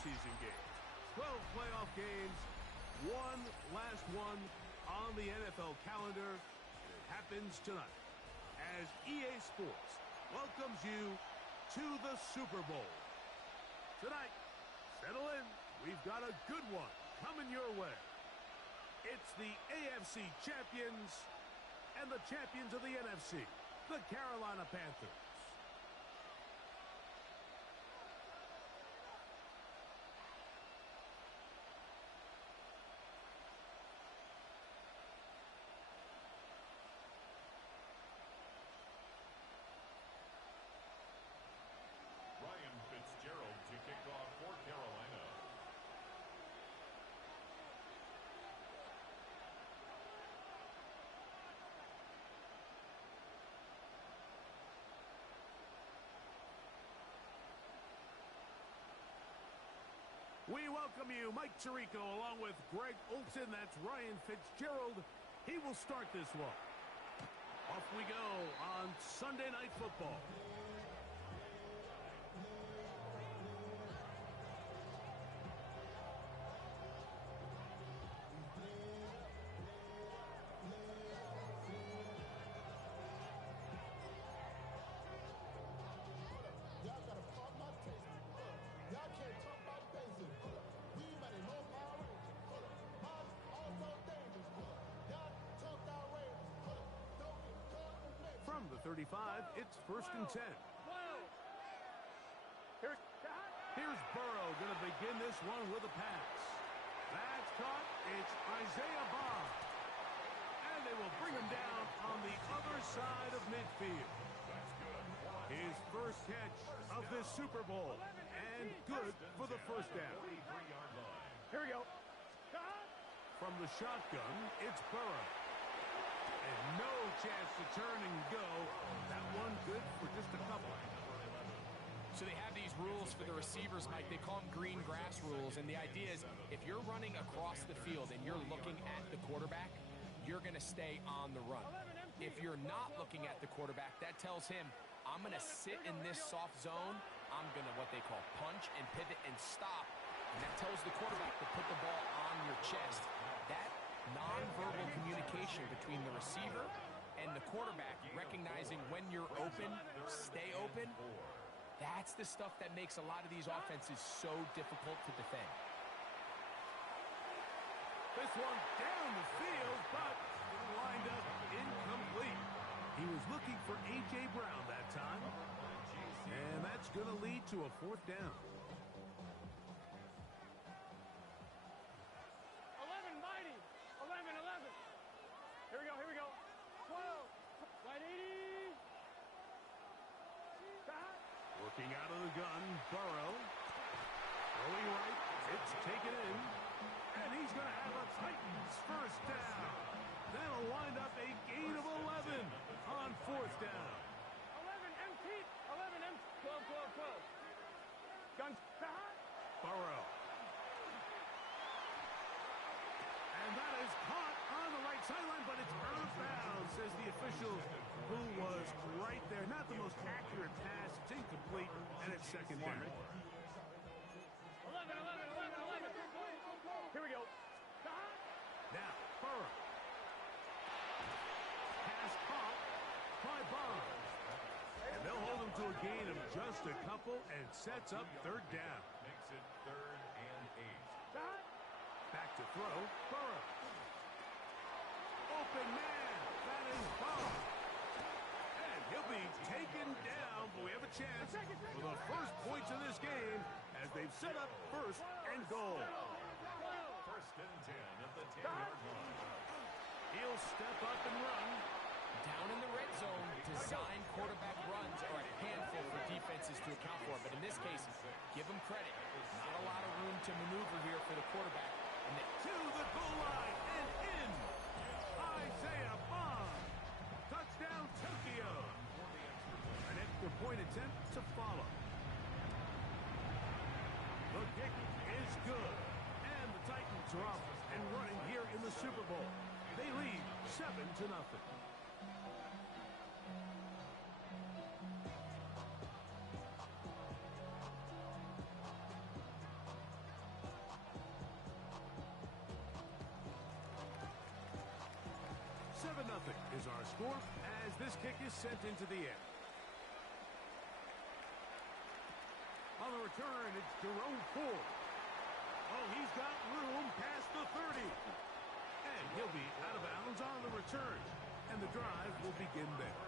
season games. 12 playoff games, one last one on the NFL calendar. It happens tonight as EA Sports welcomes you to the Super Bowl. Tonight, settle in. We've got a good one coming your way. It's the AFC champions and the champions of the NFC, the Carolina Panthers. Ryan Fitzgerald to kick off for Carolina. We welcome you, Mike Tirico, along with Greg Olsen. That's Ryan Fitzgerald. He will start this one. Off we go on Sunday Night Football. From the 35, it's 1st and 10. Here's Burrow going to begin this one with a pass. That's caught. It's Isaiah Bond. And they will bring him down on the other side of midfield. His first catch of this Super Bowl. And good for the first down. Here we go. From the shotgun, it's Burrow. And no chance to turn and go. That one good for just a couple. So they have these rules for the receivers, Mike. They call them green grass rules. And the idea is if you're running across the field and you're looking at the quarterback, you're going to stay on the run. If you're not looking at the quarterback, that tells him, I'm going to sit in this soft zone. I'm going to what they call punch and pivot and stop. And that tells the quarterback to put the ball on your chest. That nonverbal communication between the receiver and the quarterback, recognizing when you're open, stay open, that's the stuff that makes a lot of these offenses so difficult to defend. This one down the field, but lined up incomplete. He was looking for A.J. Brown that time, and that's going to lead to a 4th down. 11. Here we go. 12. Right 80. Working out of the gun, Burrow. Throwing right. It's taken in. And he's going to have a Titans first down. That'll wind up a gain of 11 on 4th down. 11 empty. 11 empty. 12. Guns. Burrow. And that is caught on the right sideline, but it's out of bounds, says the official who was right there. Not the most accurate pass. It's incomplete, and it's 2nd down. 11. Here we go. Now, Burrow. Pass caught by Bond. And they'll hold him to a gain of just a couple and sets up 3rd down. Makes it 3rd and 8. Back to throw, Burrow. Open man, that is Bond. And he'll be taken down, but we have a chance for the first points of this game as they've set up 1st and goal. 1st and 10 at the 10-yard line. He'll step up and run. Down in the red zone, design quarterback runs are a handful for defenses to account for. But in this case, give them credit. Not a lot of room to maneuver here for the quarterback. And to the goal line and in. Isaiah Bond. Touchdown, Tokyo. An extra point attempt to follow. The kick is good. And the Titans are off and running here in the Super Bowl. They lead 7-0. is our score as this kick is sent into the air. On the return, it's Jerome Ford. Oh, he's got room past the 30. And he'll be out of bounds on the return. And the drive will begin there.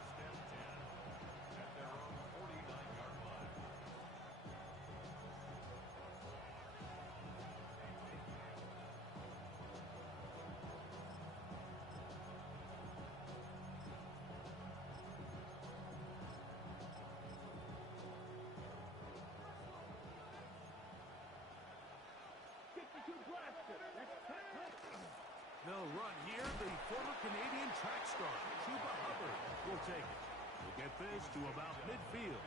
At their own 49-yard line. They'll run here. The former Canadian track star, Chuba Hubbard, will take it. We'll get this to about midfield.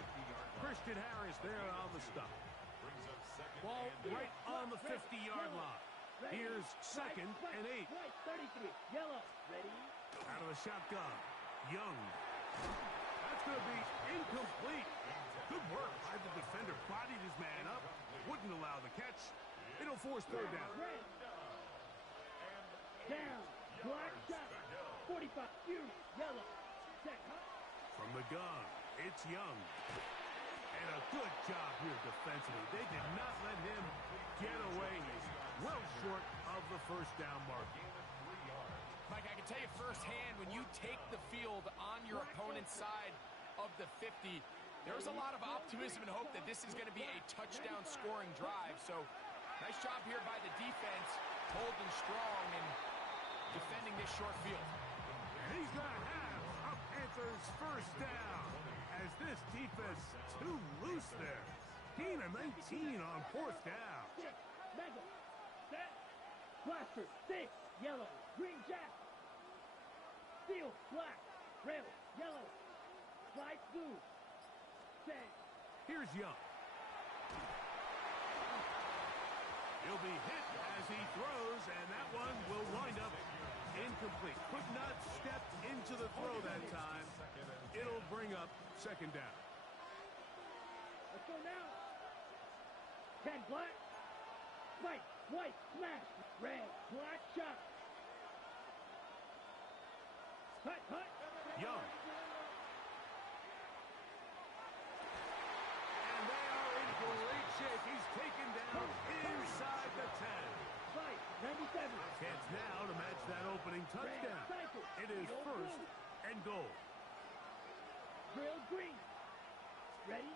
Christian Harris there on the stop. Ball right on the 50-yard line. Here's 2nd and 8. 33. Yellow. Ready? Out of a shotgun. Young. That's going to be incomplete. Good work by the defender. Bodied his man up. Wouldn't allow the catch. It'll force 3rd down. Red. Down. Black shot. 45. Yellow. Set. From the gun, it's Young. And a good job here defensively. They did not let him get away. He's well short of the 1st down mark. Mike, I can tell you firsthand, when you take the field on your opponent's side of the 50, there's a lot of optimism and hope that this is going to be a touchdown scoring drive. So nice job here by the defense, holding strong and defending this short field. And he's going to have a Panthers 1st down as this defense too loose there. Gain of 19 on 4th down. Mega. Set. Blaster. 6. Yellow. Green jack. Steel. Black. Rail. Yellow. Slide blue. Set. Here's Young. He'll be hit as he throws, and that one will wind up incomplete. Could not step into the throw that time. It'll bring up 2nd down. Let's go now. 10 black. White. White. Smash. Red. Black shot. Hut. Hut. Young. And they are in great shape. He's taken down inside the 10. Fight. 97. Chance now to match that opening touchdown. It is 1st and goal. Drill green. Ready?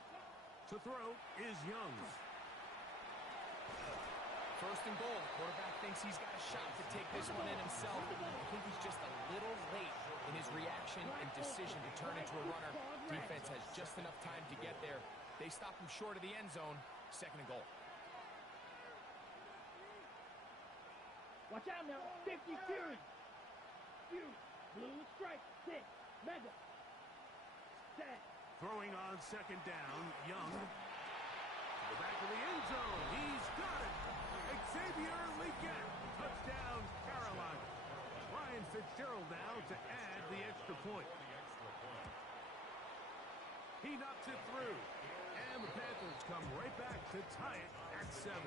To throw is Young. 1st and goal. Quarterback thinks he's got a shot to take this one in himself. I think he's just a little late in his reaction and decision to turn into a runner. Defense has just enough time to get there. They stop him short of the end zone. 2nd and goal. Watch out now. 50 Fury. Fury. Blue strike. 6. Mega. Set. Throwing on 2nd down, Young. To the back of the end zone. He's got it. Xavier Legette. Touchdown, Carolina. Ryan Fitzgerald now to add the extra point. He knocks it through. And the Panthers come right back to tie it at 7.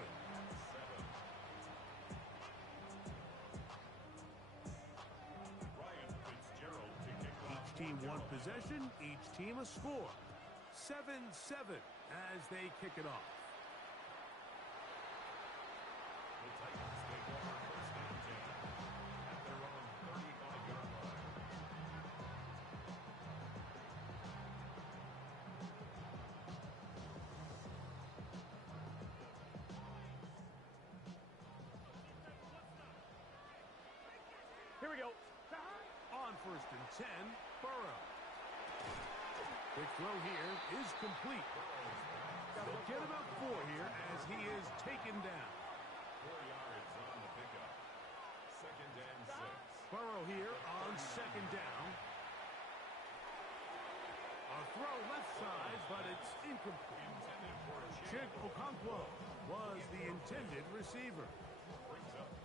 Each team one possession, each team a score. 7-7 as they kick it off. The Titans take over 1st and 10 at their own 35-yard line. Here we go. On 1st and 10, Burrow. Quick throw here is complete. They'll get about 4 here as he is taken down. 4 yards on the pickup. 2nd and 6. Burrow here on 2nd down. A throw left side, but it's incomplete. Intended for a Chig Okonkwo was the intended receiver.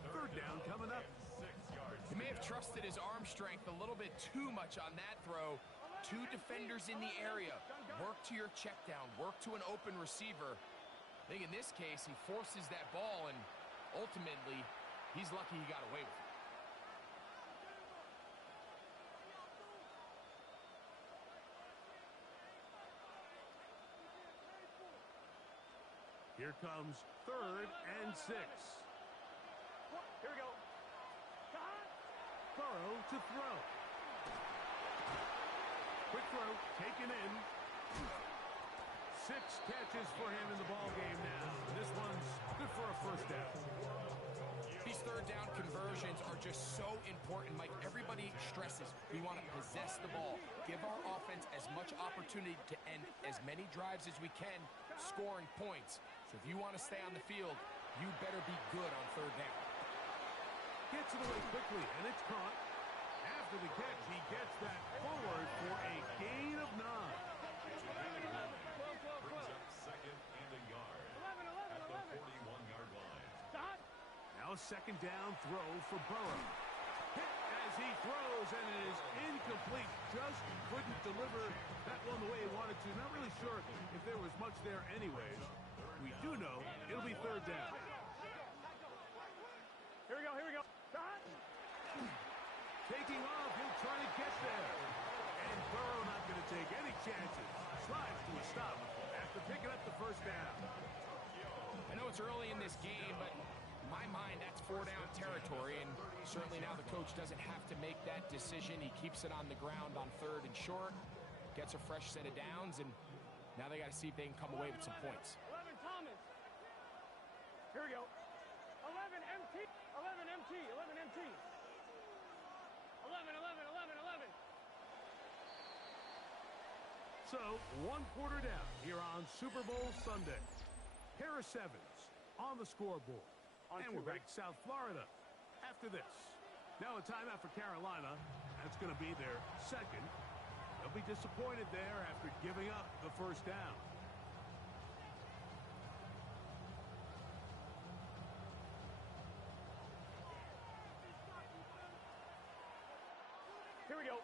3rd down coming up. 6 yards. He may have trusted his arm strength a little bit too much on that throw. 2 defenders in the area. Work to your check down. Work to an open receiver. I think in this case, he forces that ball, and ultimately, he's lucky he got away with it. Here comes 3rd and 6. Here we go. Burrow to throw. Quick throw, taken in. 6 catches for him in the ball game now. This one's good for a first down. These third down conversions are just so important, Mike. Everybody stresses we want to possess the ball, give our offense as much opportunity to end as many drives as we can, scoring points. So if you want to stay on the field, you better be good on third down. Gets it away quickly, and it's caught. After the catch, he gets that forward for a gain of 9. Brings up second and a yard. 11, At the 41-yard line. Stop. Now a second down throw for Burrow. Hit as he throws, and it is incomplete. Just couldn't deliver that one the way he wanted to. Not really sure if there was much there anyways. We do know it'll be third down. Here we go. Here we go. Stop. Taking off, he'll try to get there. And Burrow not going to take any chances. Slides to a stop after picking up the first down. I know it's early in this game, but in my mind, that's 4-down territory, and certainly now the coach doesn't have to make that decision. He keeps it on the ground on 3rd and short, gets a fresh set of downs, and now they got to see if they can come away with some points. 11 Thomas. Here we go. 11 MT. 11 MT. 11 MT. 11, 11, 11, 11. So, 1 quarter down here on Super Bowl Sunday. Harris Evans on the scoreboard. And we're back to South Florida after this. Now a timeout for Carolina. That's going to be their second. They'll be disappointed there after giving up the first down. Here we go.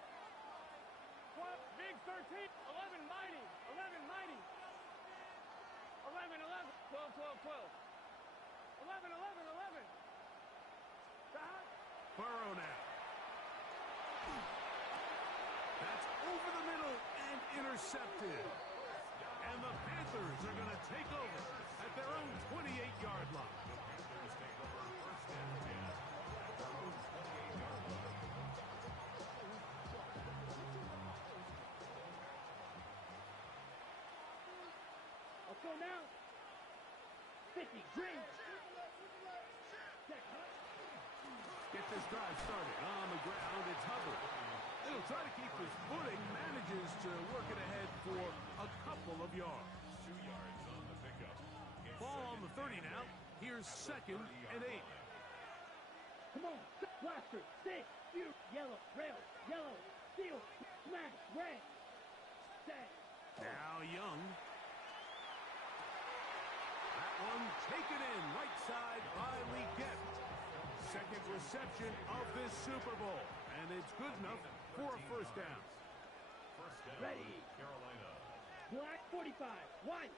Big 13. 11 mighty. 11 mighty. 11, 11. 12, 12, 12. 11, 11, 11. Stop. Burrow now. That's over the middle and intercepted. And the Panthers are going to take over at their own 28-yard line. Panthers take over first and 10 at their own 28-yard line. Let's go now. 50. Green. Get this drive started on the ground. It's Hubbard. He'll try to keep his footing, manages to work it ahead for a couple of yards. 2 yards on the pickup. Ball on the 30 now. Here's 2nd and 8. Come on. Blaster. Stick. You. Yellow. Rail. Yellow. Steel. Smash. Red. Set. Now Young. That one taken in right side by Legette. Second reception of this Super Bowl, and it's good enough for a first down. First down. Ready. Carolina. Black 45. White.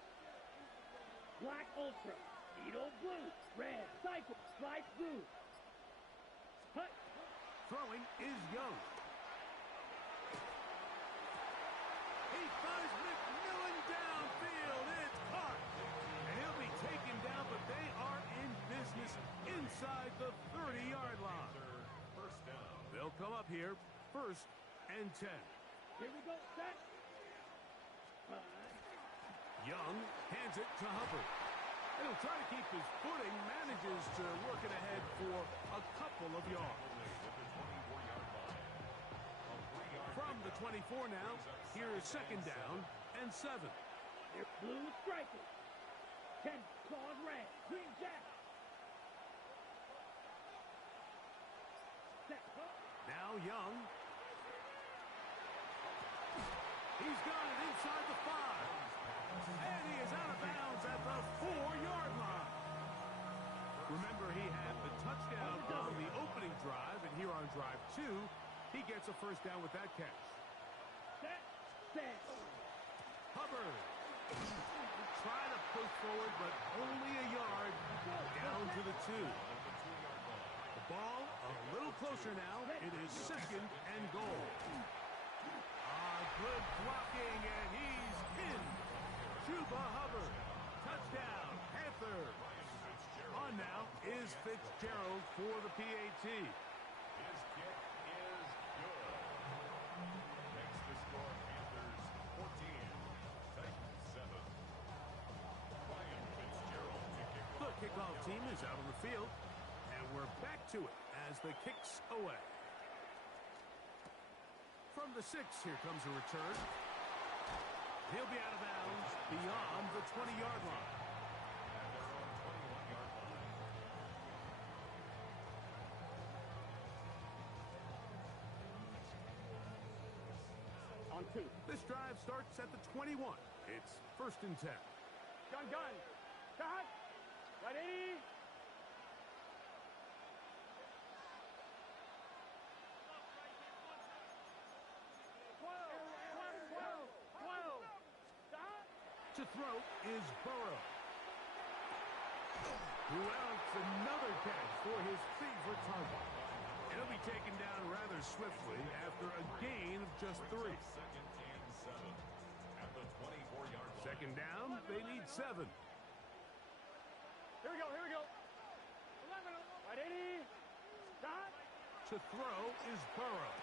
Black Ultra. Needle blue. Red. Cycle. Light blue. Hut. Throwing is Young. He finds McMillan downfield. It's caught. And he'll be taken down, but they are in business inside the 30-yard line. First down. They'll come up here, 1st and 10. Here we go. Set. Young hands it to Hubbard. And he'll try to keep his footing, manages to work it ahead for a couple of yards. From the 24 now, here is 2nd down and 7. They're blue striking. 10 claws red. Green jack. Set. Now Young. He's got it inside the 5. And he is out of bounds at the 4-yard line. Remember, he had the touchdown on the opening drive, and here on drive 2, he gets a first down with that catch. Set. Set. Hubbard. Try to push forward, but only a yard down to the 2. The ball a little closer now. It is 2nd and goal. Good blocking, and he's in. Chuba Hubbard. Touchdown, Panthers. line now is Fitzgerald for the PAT. His kick is good. Makes the score Panthers 14, Titans 7. Ryan Fitzgerald to kick The off. kickoff team is out on the field, and we're back to it as the kick's away. From the 6, here comes a return. He'll be out of bounds beyond the 20-yard line. At their own 21-yard line. On 2. This drive starts at the 21. It's 1st and 10. Gun. Cut. Right 80. To throw is Burrow. Who else? Another catch for his favorite target. It'll be taken down rather swiftly after a gain of just 3. Second and 7 at the 24-yard line. Second down, they need 7. Here we go. 11. Right 80. Cut. To throw is Burrow.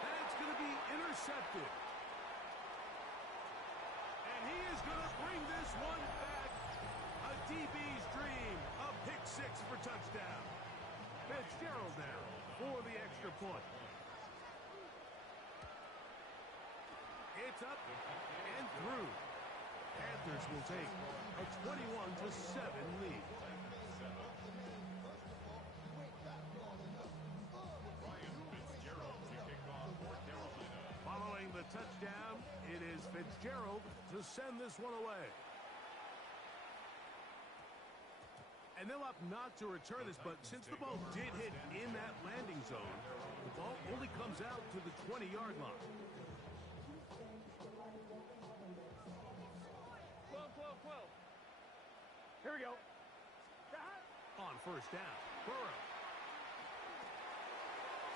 That's going to be intercepted. And he is going to bring this one back. A DB's dream. A pick 6 for touchdown. Fitzgerald now for the extra point. It's up and through. Panthers will take a 21-7 lead. Ryan Fitzgerald to kick off for Carolina. Following the touchdown, it is Fitzgerald to send this one away. And they'll opt not to return this, but since the ball did hit in that landing zone, the ball only comes out to the 20-yard line. 12. Here we go. On 1st down, Burrow.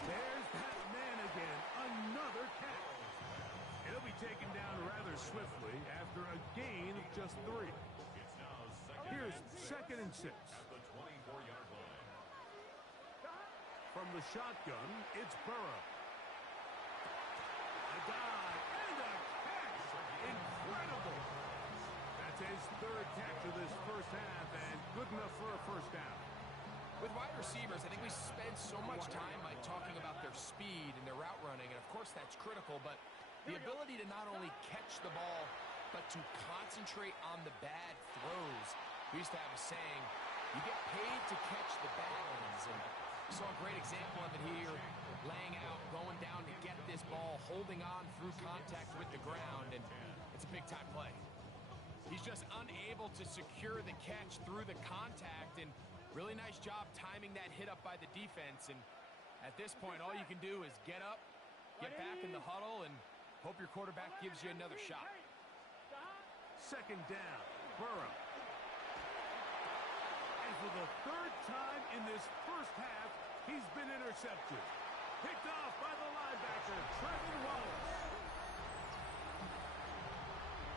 There's that man again. Another catch. It'll be taken down rather swiftly after a gain of just 3. It's now Here's 2nd and 6. at the 24-yard line. From the shotgun, it's Burrow. A dive and a catch. Incredible. That's his 3rd catch of this first half, and good enough for a 1st down. With wide receivers, I think we spend so much time talking about their speed and their route running, and of course that's critical, but the ability to not only catch the ball, but to concentrate on the bad throws. We used to have a saying, you get paid to catch the bad ones, and we saw a great example of it here, laying out, going down to get this ball, holding on through contact with the ground, and it's a big-time play. He's just unable to secure the catch through the contact, and really nice job timing that hit up by the defense. And at this point, all you can do is get up, get back in the huddle, and hope your quarterback gives you another shot. 2nd down, Burrow. And for the 3rd time in this first half, he's been intercepted. Picked off by the linebacker, Trevor Wallace.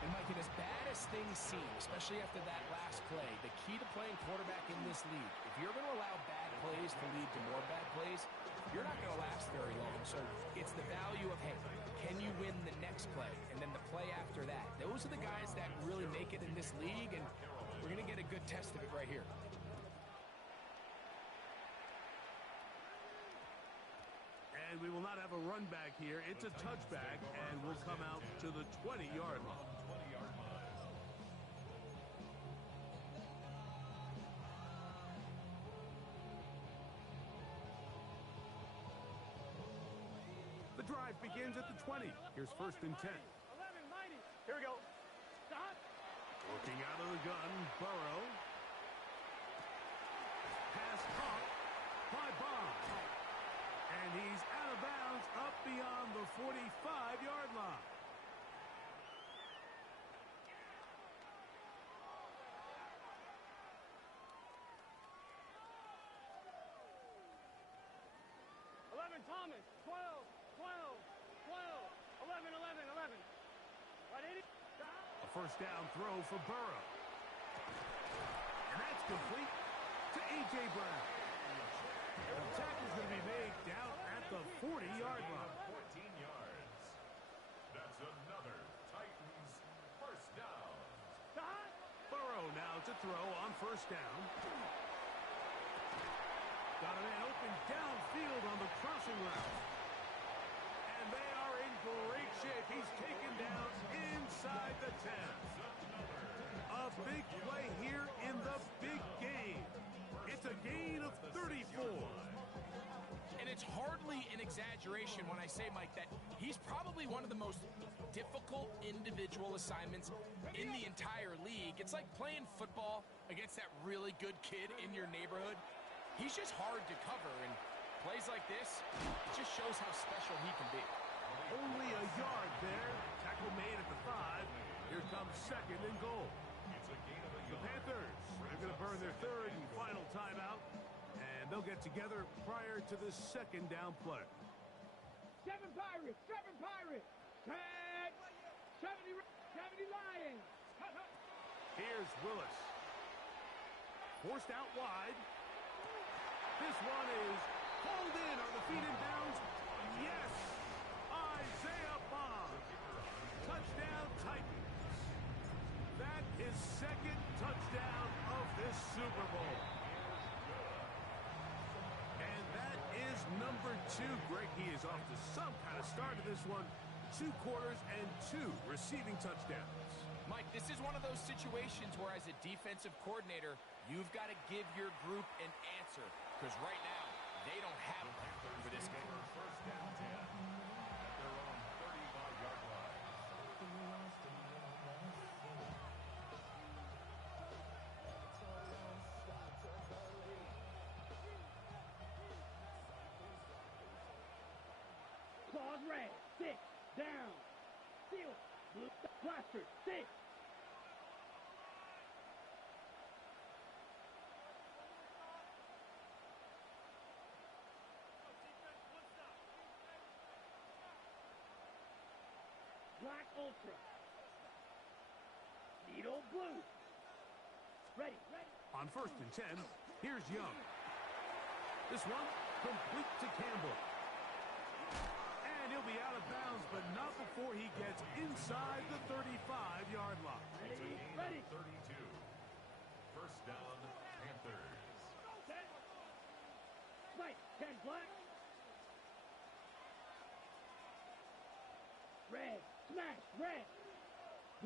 And Mike, and as bad as things seem, especially after that last play, the key to playing quarterback in this league, if you're going to allow bad plays to lead to more bad plays, you're not going to last very long. So it's the value of, hey, can you win the next play? And then the play after that. Those are the guys that really make it in this league, and we're going to get a good test of it right here. And we will not have a run back here. It's a touchback, and will come out to the 20-yard line. 20-yard line. The drive begins at the 20. Here's 1st and 10. 11, 90. Here we go. Stop. Working out of the gun, Burrow. Pass caught by Bond. And he's out of bounds up beyond the 45-yard line. Thomas. 12. 11. Right 80. A 1st down throw for Burrow. And that's complete. to A.J. Brown. The tackle is going to be made down at the 40-yard line. 14 yards. That's another Titans first down. Burrow now to throw on first down. Got a man open downfield on the crossing route. And they are in great shape. He's taken down inside the 10. A big play here in the big game. It's a gain of 34. And it's hardly an exaggeration when I say, Mike, that he's probably one of the most difficult individual assignments in the entire league. It's like playing football against that really good kid in your neighborhood. He's just hard to cover, and plays like this, it just shows how special he can be. Only a yard there. Tackle made at the 5. Here comes second and goal. The Panthers are going to burn their third and final timeout, and they'll get together prior to the second down play. 7 Pirates, 7 Pirates. Tag, 70 Lions. Here's Willis. Forced out wide. This one is pulled in. Are the feet in bounds? Yes. Isaiah Bond. Touchdown Titans. That is second touchdown of this Super Bowl. And that is number 2. Greg, he is off to some kind of start to this one. 2 quarters and 2 receiving touchdowns. Mike, this is one of those situations where as a defensive coordinator, you've got to give your group an answer. Because right now, they don't have one for this game. First down 10 at their own 35-yard line. Claws red, 6, down. Steal, blaster, 6. Black Ultra. Needle blue. Ready. On first and 10, here's Young. This one complete to Campbell. And he'll be out of bounds, but not before he gets inside the 35-yard line. Ready. 32. First down, Panthers. Right, 10 black. Red, smash, red.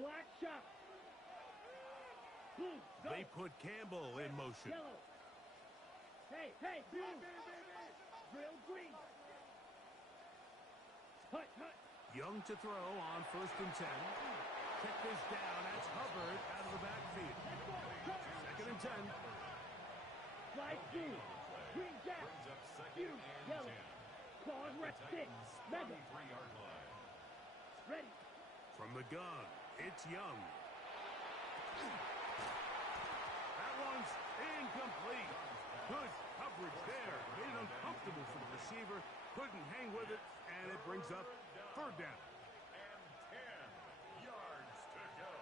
Black shot. Blue, go. They put Campbell in motion. Yellow. Hey, blue. Drill green. Hut. Young to throw on first and 10. Kick this down. That's Hubbard out of the backfield. Second and 10. Slide blue. Green jack. Brings up second Blue, and yellow. 10. Claws red, 6. Mega. 23-yard line. Ready. From the gun, it's Young. That one's incomplete. Good coverage there. Made it uncomfortable for the receiver. Couldn't hang with it, and it brings up third down. And 10 yards to go.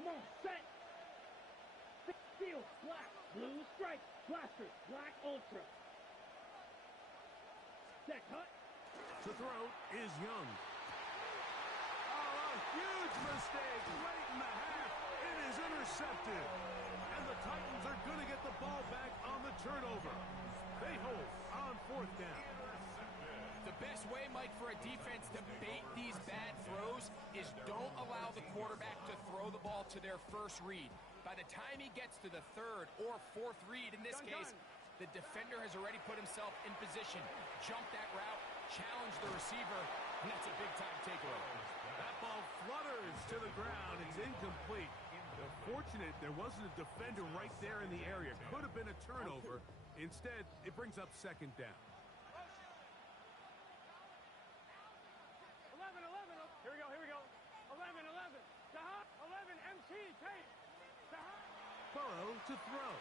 Come on, set. Steel, black, blue strike, blaster, black ultra. Set, hut. To throw is Young. Oh, a huge mistake late in the half. It is intercepted. And the Titans are going to get the ball back on the turnover. They hold on fourth down. The best way, Mike, for a defense to bait these bad throws is don't allow the quarterback to throw the ball to their first read. By the time he gets to the third or fourth read, in this case, the defender has already put himself in position, jump that route, challenge the receiver, and that's a big-time takeaway. That ball flutters to the ground. It's incomplete. Fortunate there wasn't a defender right there in the area. Could have been a turnover. Instead, it brings up second down. 11. Here we go. 11. 11 MT, tape. Burrow to throw.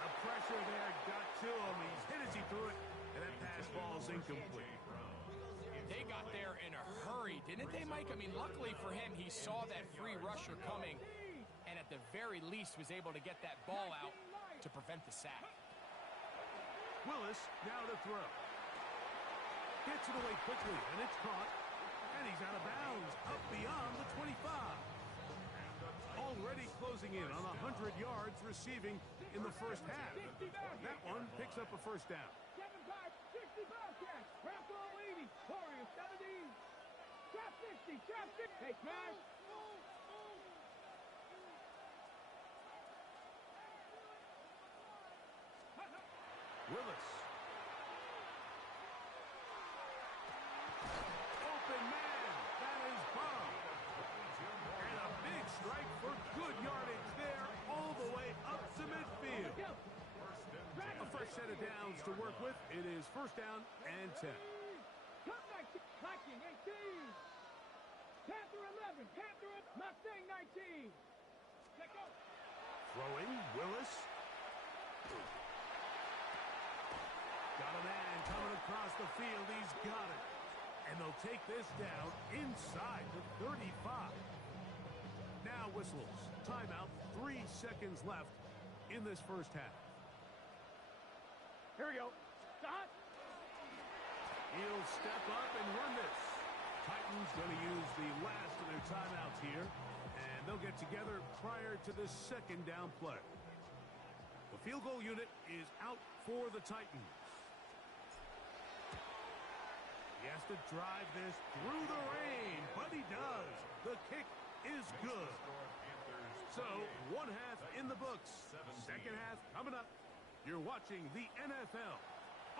The pressure there got to him. He's hit as he threw it, and that pass ball's incomplete. They got there in a hurry, didn't they, Mike? I mean, luckily for him, he saw that free rusher coming. And at at the very least was able to get that ball out to prevent the sack. Willis now to throw. Gets it away quickly, and it's caught. And he's out of bounds, up beyond the 25. Already closing in on 100 yards receiving in the first half. That one picks up a first down. 60 Bobcats. Rap all 80. Warriors 70. Trap 60. Trap 60. Hey, smash. Willis. Open man. That is Bob. And a big strike for good yardage there all the way up to midfield. A fresh set of downs to work with. It is first down and 10. Come back to Hacking 18. Panther 11. Panther Mustang 19. Let go. Throwing, Willis. Got a man coming across the field. He's got it. And they'll take this down inside the 35. Now whistles. Timeout. 3 seconds left in this first half. Here we go. Stop. He'll step up and run this. Titans going to use the last of their timeouts here. And they'll get together prior to this second down play. The field goal unit is out for the Titans. He has to drive this through the rain, but he does. The kick is good. So, one half in the books. Second half coming up. You're watching the NFL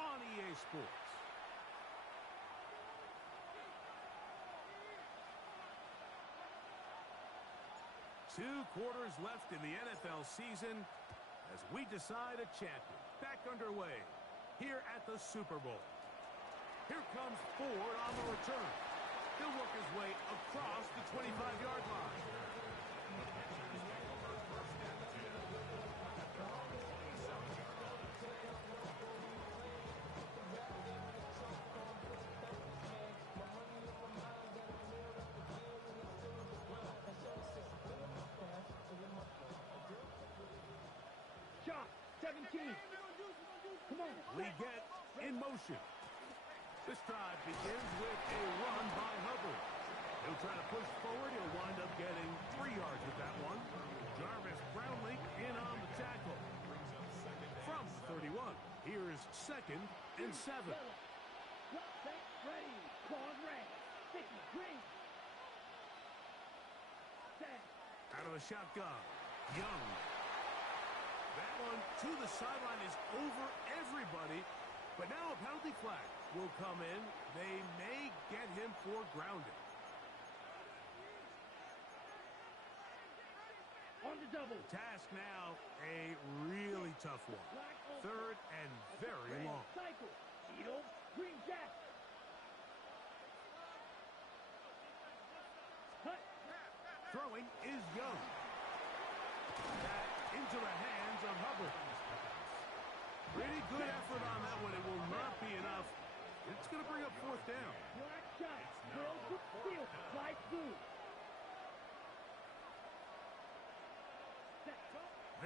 on EA Sports. Two quarters left in the NFL season as we decide a champion. Back underway here at the Super Bowl. Here comes Ford on the return. He'll work his way across the 25-yard line. Shot 17. Come on. Leggett in motion. This drive begins with a run by Hubbard. He'll try to push forward. He'll wind up getting 3 yards with that one. Jarvis Brownlee in on the tackle. From 31, here's second and 7. Drop back, ready. Claws red. Sticky, green. Set. Out of the shotgun, Young. That one to the sideline is over everybody. But now a penalty flag will come in. They may get him for grounding. On the double. Task now a really tough one. Third and very Red long. cycle. Beetle. Green jack. Cut. Throwing is Young. That into the hands of Hubbard. Pretty good effort on that one. It will not be enough. It's going to bring up fourth down. Black shot. Drill to steel. Light blue. Set.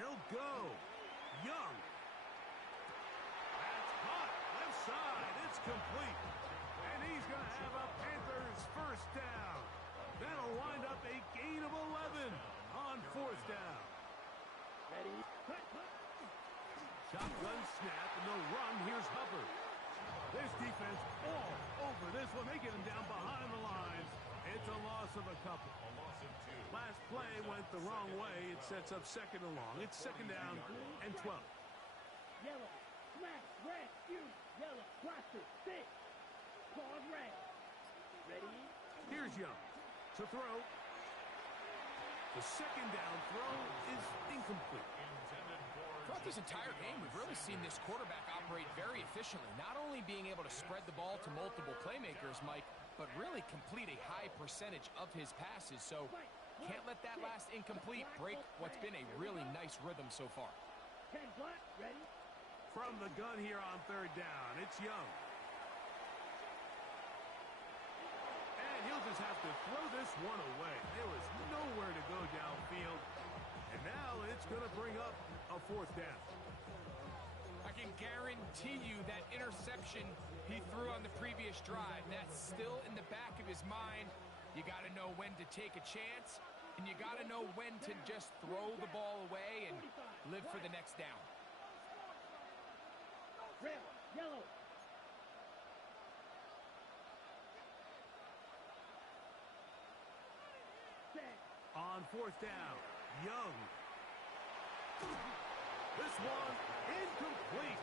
They'll go. Young. That's caught. Left side. It's complete. And he's going to have a Panthers first down. That'll wind up a gain of 11 on fourth down. Ready. Cut. Shotgun snap, and they'll run. Here's Hubbard. This defense all over this one. They get him down behind the lines. It's a loss of a couple. Last play went the wrong way. It sets up second and long. It's second down and 12. Yellow. Black. Red. Fuse. Yellow. Blaster. Six. Claws red. Ready. Here's Young to throw. The second down throw is incomplete. Throughout this entire game, we've really seen this quarterback operate very efficiently, not only being able to spread the ball to multiple playmakers, Mike, but really complete a high percentage of his passes. So can't let that last incomplete break what's been a really nice rhythm so far. 10 black. Ready. From the gun here on third down, it's Young. And he'll just have to throw this one away. There was nowhere to go downfield. And now it's going to bring up a fourth down. I can guarantee you that interception he threw on the previous drive, that's still in the back of his mind. You got to know when to take a chance, and you got to know when to just throw the ball away and live for the next down. Red, yellow. Set. On fourth down, Young. This one incomplete.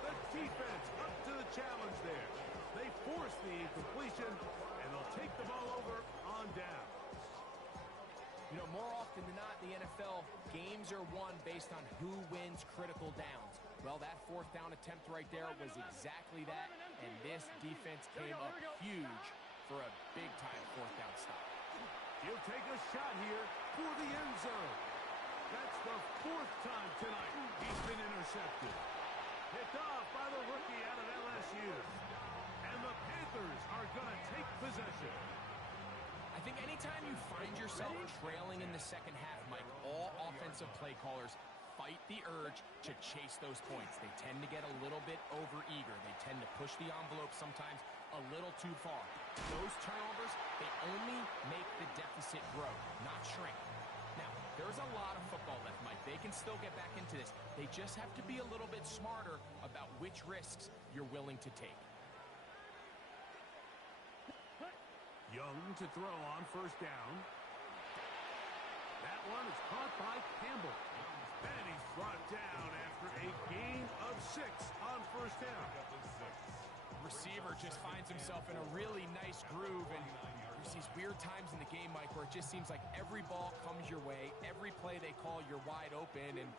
The defense up to the challenge there. They force the incompletion, and they'll take the ball over on down. You know, more often than not in the NFL, games are won based on who wins critical downs. Well, that fourth down attempt right there was exactly that, and this defense came up huge for a big-time fourth down stop. He'll take a shot here for the end zone. That's the fourth time tonight he's been intercepted. Picked off by the rookie out of LSU. And the Panthers are going to take possession. I think anytime you find yourself trailing in the second half, Mike, all offensive play callers fight the urge to chase those points. They tend to get a little bit overeager. They tend to push the envelope sometimes a little too far. Those turnovers, they only make the deficit grow, not shrink. Now, there's a lot of football left, Mike. They can still get back into this. They just have to be a little bit smarter about which risks you're willing to take. Young to throw on first down. That one is caught by Campbell. And he's brought down after a gain of 6 on first down. Receiver just finds himself in a really nice groove, and there's these weird times in the game, Mike, where it just seems like every ball comes your way, every play they call, you're wide open, and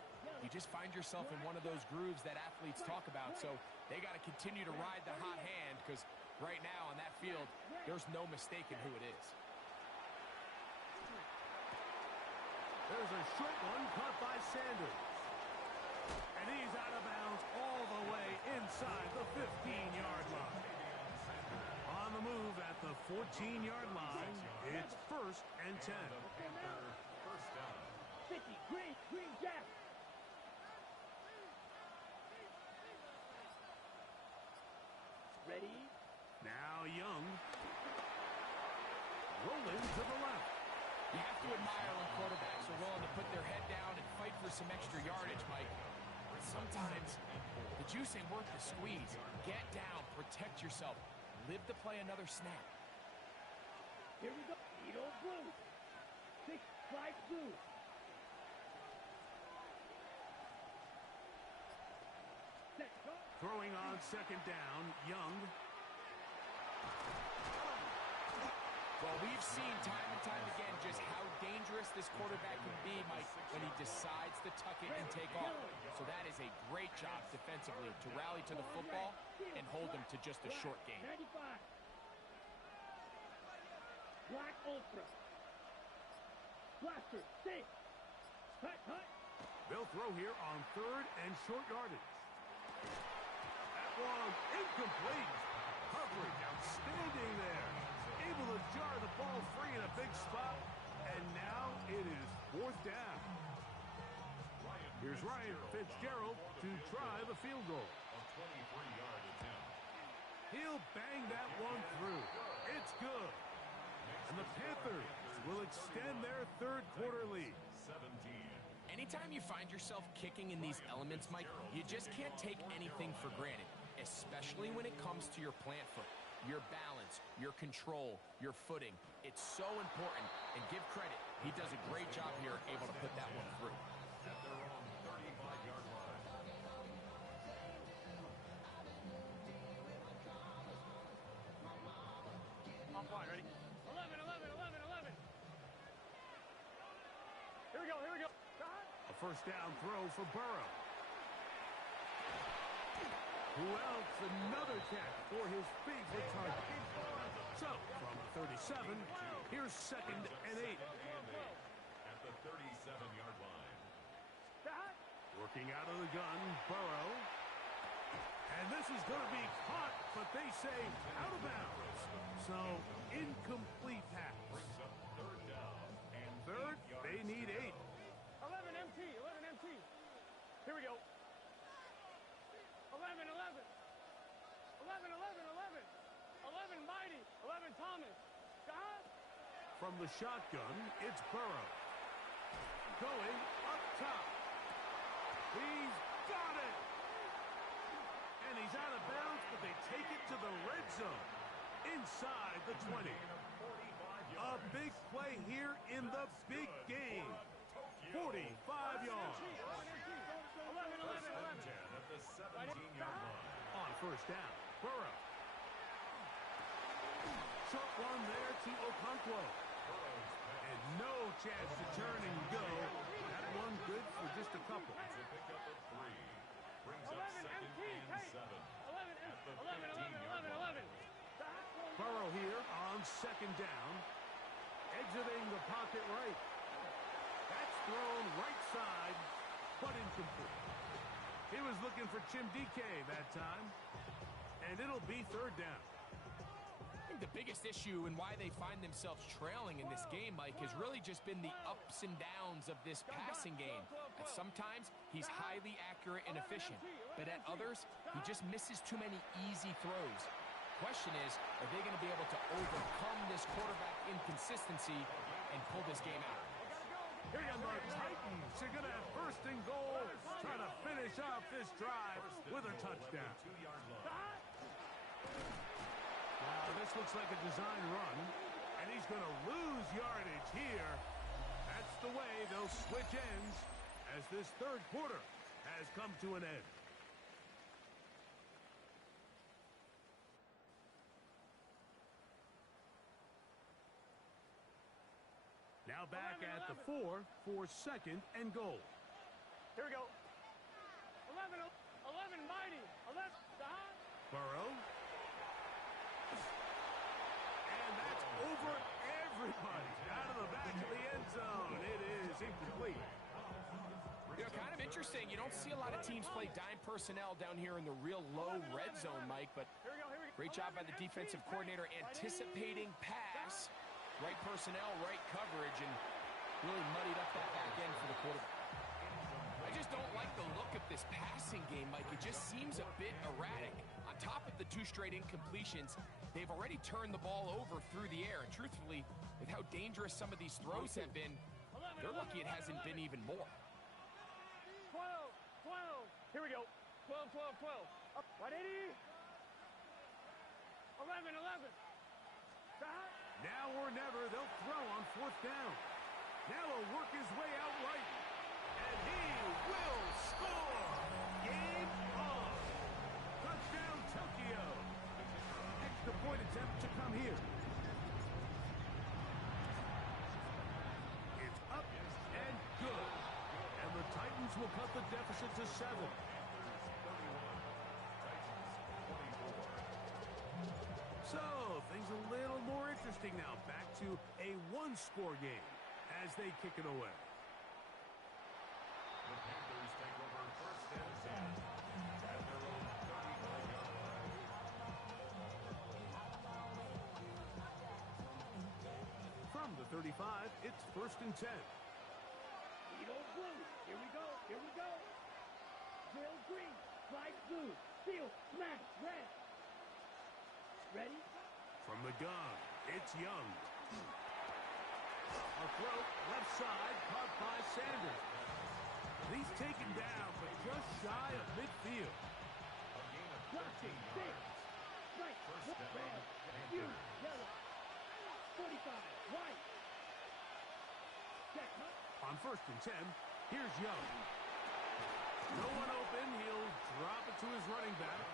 you just find yourself in one of those grooves that athletes talk about. So they got to continue to ride the hot hand, because right now on that field, there's no mistaking who it is. There's a short one caught by Sanders. And he's out of bounds all the way inside the 15-yard line. On the move at the 14-yard line, it's 1st and 10. 50, green jack. Ready? Now Young. Rolling to the left. You have to admire when quarterbacks are willing to put their head down and fight for some extra yardage, Mike. Sometimes the juice ain't worth the squeeze. Get down, protect yourself, live to play another snap. Here we go. Edo blue. 6 stripes blue. Set, go. Throwing on second down, Young. Well, we've seen time and time again just how dangerous this quarterback can be, Mike, when he decides to tuck it and take off. So that is a great job defensively to rally to the football and hold him to just a short game. 95. Black Ultra. Blaster, 6. Hut, hut. They'll throw here on 3rd and short yardage. That one incomplete. Coverage outstanding there. Able to jar the ball free in a big spot. And now it is 4th down. Here's Ryan Fitzgerald to try the field goal. He'll bang that one through. It's good. And the Panthers will extend their 3rd quarter lead. Anytime you find yourself kicking in these elements, Mike, you just can't take anything for granted, especially when it comes to your plant foot, your balance, your control, your footing. It's so important, and give credit. He does a great job here able to put that one through. At their own 35-yard line. On point, ready? 11, 11, 11, 11. Here we go, here we go. A first down throw for Burrow. Who else? Another catch for his favorite target. So, from 37, here's 2nd and 8. At the 37-yard line. Working out of the gun, Burrow. And this is going to be caught, but they say out of bounds. So, incomplete pass. Brings up 3rd down and 3rd, they need 8. 11, Here we go. 11, 11. 11, 11, 11. 11, Mighty. 11, Thomas. God. From the shotgun, it's Burrow. Going up top. He's got it. And he's out of bounds, but they take it to the red zone. Inside the 20. A big play here in the big game. 45 yards. 11, 11, 11. At the 17-yard line. On first down, Burrow. Short one there to Okonkwo. And no chance to turn and go. That one good for just a couple. It's a pickup of 3. Brings up 11, second MT, and hey. 7. 11, At the 11, 11, 11, 11. Burrow here on second down. Exiting the pocket right. That's thrown right side, but incomplete. He was looking for Chimdike that time. And it'll be third down. I think the biggest issue and why they find themselves trailing in this game, Mike, has really just been the ups and downs of this passing game. At sometimes, he's highly accurate and efficient, but at others, he just misses too many easy throws. Question is, are they going to be able to overcome this quarterback inconsistency and pull this game out? Here come the Titans. They're going to have first and goal. Try to finish off this drive with a touchdown. 2-yard line. Now, this looks like a design run, and he's going to lose yardage here. That's the way they'll switch ends as this third quarter has come to an end. Now back at the 4 for second and goal. Here we go. 11, 11, Mighty. 11, Don. Burrow. And that's over everybody. Out of the back of the end zone. It is incomplete. You know, kind of interesting. You don't see a lot of teams play dime personnel down here in the real low red zone, Mike, but great job by the defensive coordinator anticipating pass. Right personnel, right coverage, and really muddied up that back end for the quarterback. I just don't like the look of this passing game, Mike. It just seems a bit erratic. On top of the 2 straight incompletions, they've already turned the ball over through the air. And truthfully, with how dangerous some of these throws have been, they're lucky it hasn't been even more. 12, 12. Here we go. 12, 12, 12. Up, 180. 11, 11. Stop. Now or never, they'll throw on fourth down. Now he'll work his way out right. And he will score. Game on. Touchdown, Tokyo. Extra point attempt to come here. It's up and good. And the Titans will cut the deficit to 7. So, things a little more interesting now. Back to a 1-score game as they kick it away. The Panthers take over first and 10 at their own 35-yard line. From the 35, it's first and 10. Edo blue. Here we go. Here we go. Drill green. Slide blue. Seal. Smash. Red. Ready? From the gun, it's Young. A throw, left side, caught by Sanders. He's taken down, but just shy of midfield. A gain of 13 Six. yards. Right. First down, Red. Panthers. Blue. Yellow. 45. White. Check. On first and 10, here's Young. No one open, he'll drop it to his running back.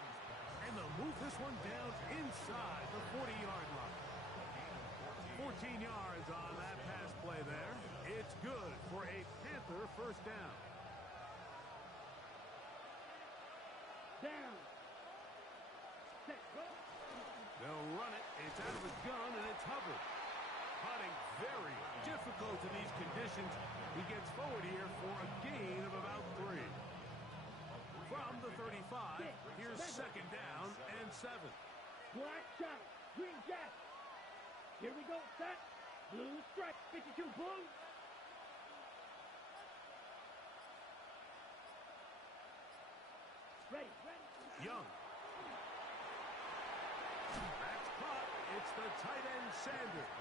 And they'll move this one down inside the 40-yard line. 14 yards on that pass play there. It's good for a Panther first down. Down. Set. Go. They'll run it. It's out of the gun, and it's Hubbard. Putting very difficult in these conditions. He gets forward here for a gain of about 3. From the 35, here's second down and 7. Black shot. Green jack. Here we go. Set. Blue strike. 52 blue. Ready. Young. That's caught. It's the tight end, Sanders.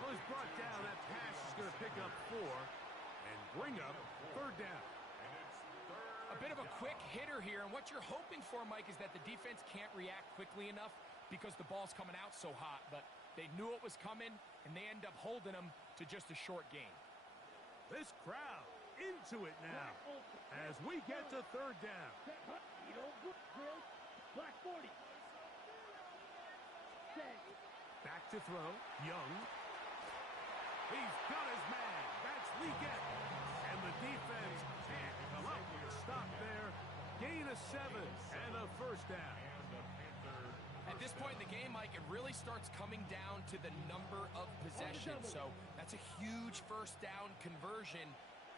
Well, he's brought down. That pass is going to pick up 4 and bring up third down. A bit of a quick hitter here, and what you're hoping for, Mike, is that the defense can't react quickly enough because the ball's coming out so hot, but they knew it was coming, and they end up holding them to just a short gain. This crowd into it now as we get to third down. Black 40. Back to throw. Young. He's got his man. That's Liggett. And the defense can't come up with a stop there. Gain of 7 and a first down. At this point in the game, Mike, it really starts coming down to the number of possessions. So that's a huge first down conversion.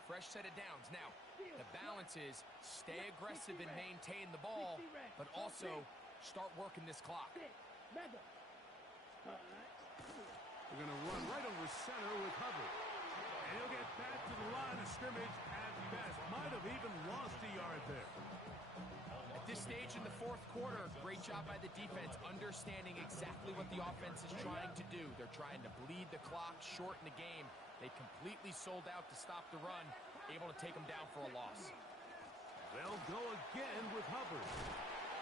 Fresh set of downs. Now, the balance is stay aggressive and maintain the ball, but also start working this clock. They're going to run right over center with Hubbard. And he'll get back to the line of scrimmage at best. Might have even lost a yard there. At this stage in the fourth quarter, great job by the defense, understanding exactly what the offense is trying to do. They're trying to bleed the clock, shorten the game. They completely sold out to stop the run, able to take them down for a loss. They'll go again with Hubbard.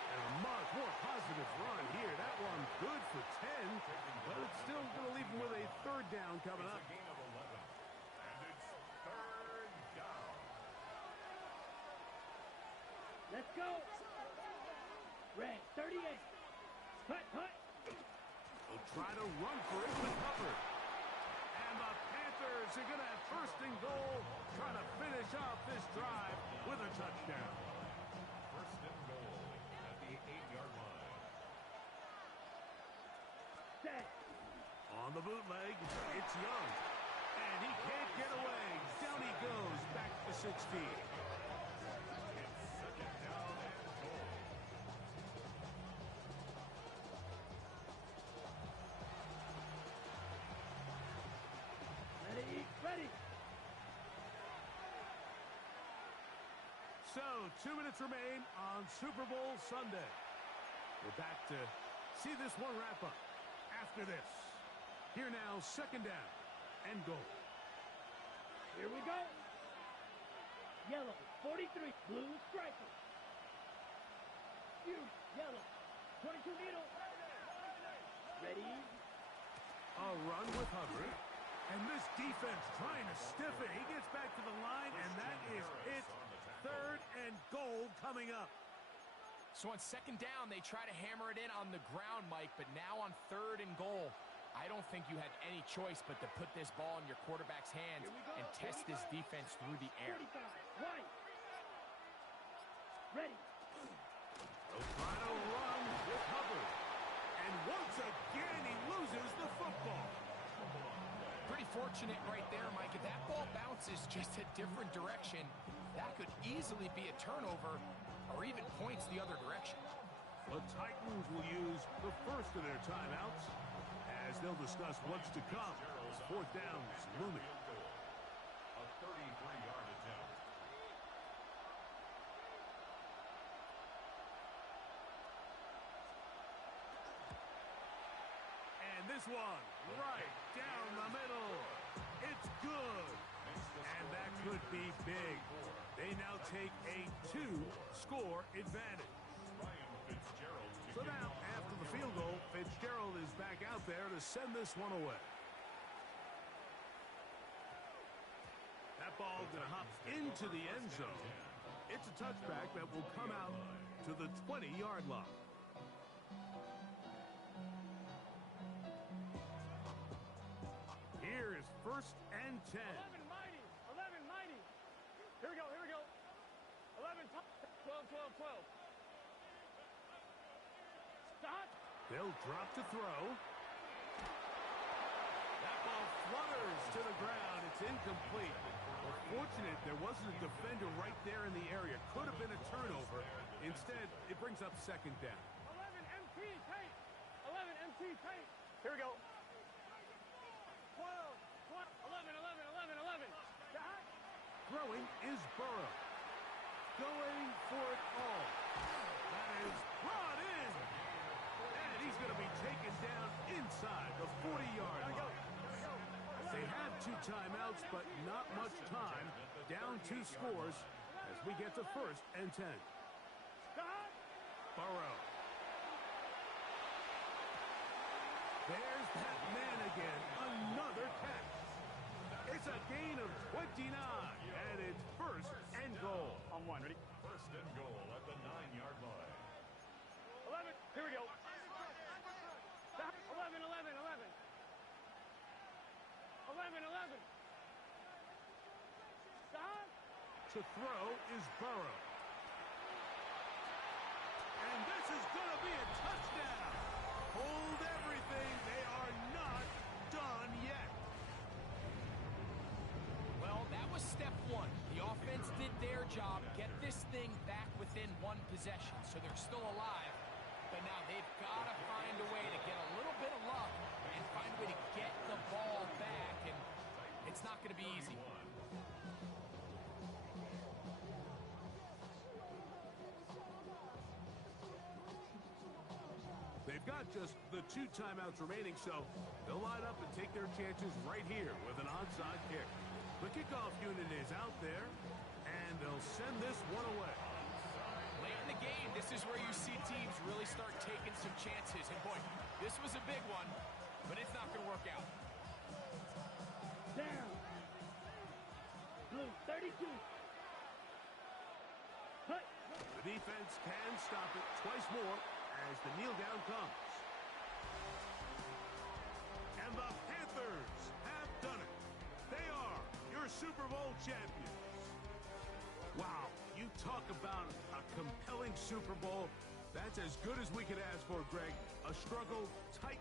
And a much more positive run here. That one good for 10, but it's still going to leave him with a third down coming up. And it's third down. Let's go. Red 38. Cut. They'll try to run for it with Hubbard. And the Panthers are going to have first and goal, trying to finish off this drive with a touchdown. First and goal at the 8-yard line. Set. On the bootleg, it's Young. And he can't get away. Down he goes, back to 16. It's second down and goal. Ready. So, 2 minutes remain on Super Bowl Sunday. We're back to see this one wrap up after this. Here now, second down and goal. Here we go. Yellow 43. Blue striker. Huge yellow 22 needle. Ready. A run with Hubbard. And this defense trying to stiff it. He gets back to the line, and that is it. Third and goal coming up. So on second down, they try to hammer it in on the ground, Mike, but now on third and goal, I don't think you had any choice but to put this ball in your quarterback's hands and test this defense through the air. 45. Right. Ready. They'll try to run with Hubbard. And once again, he loses the football. Pretty fortunate right there, Mike. If that ball bounces just a different direction, that could easily be a turnover or even points the other direction. The Titans will use the first of their timeouts as they'll discuss what's to come. Fourth down is looming. A 33-yard attempt. And this one, right down the middle. It's good. And that could be big. They now take a 2-score advantage. So now, after the field goal, Fitzgerald is back out there to send this one away. That ball going to hop into the end zone. It's a touchback that will come out to the 20-yard line. Here is first and 10. 11 mighty. Here we go. 11, 12. Stop. They'll drop to throw. That ball flutters to the ground. It's incomplete. Well, fortunate there wasn't a defender right there in the area. Could have been a turnover. Instead, it brings up second down. 11 MT tape. 11 MT tape. Here we go. 12, 11. Stop. Throwing is Burrow. going for it all. That is brought in. And he's going to be taken down inside the 40-yard line. They have 2 timeouts, but not much time. Down 2 scores as we get to 1st and 10. Burrow. There's that man again. Another catch. It's a gain of 29, and it's 1st and goal. On 1, ready? 1st and goal at the 9-yard line. 11, here we go. 11, 11, 11. 11, 11. Stop. To throw is Burrow. And this is going to be a touchdown. Hold everything. They are not done yet. Well, that was step 1. The offense did their job, get this thing back within 1 possession, so they're still alive. But now they've got to find a way to get a little bit of luck and find a way to get the ball back, and it's not going to be easy. They've got just the 2 timeouts remaining, so they'll line up and take their chances right here with an onside kick. The kickoff unit is out there, and they'll send this one away. Late in the game, this is where you see teams really start taking some chances. And boy, this was a big one, but it's not going to work out. Down. Blue, 32. Hut. The defense can stop it twice more as the kneel down comes. And the Panthers have done it. They are your Super Bowl champions. Wow, you talk about a compelling Super Bowl. That's as good as we could ask for, Greg. A struggle tight.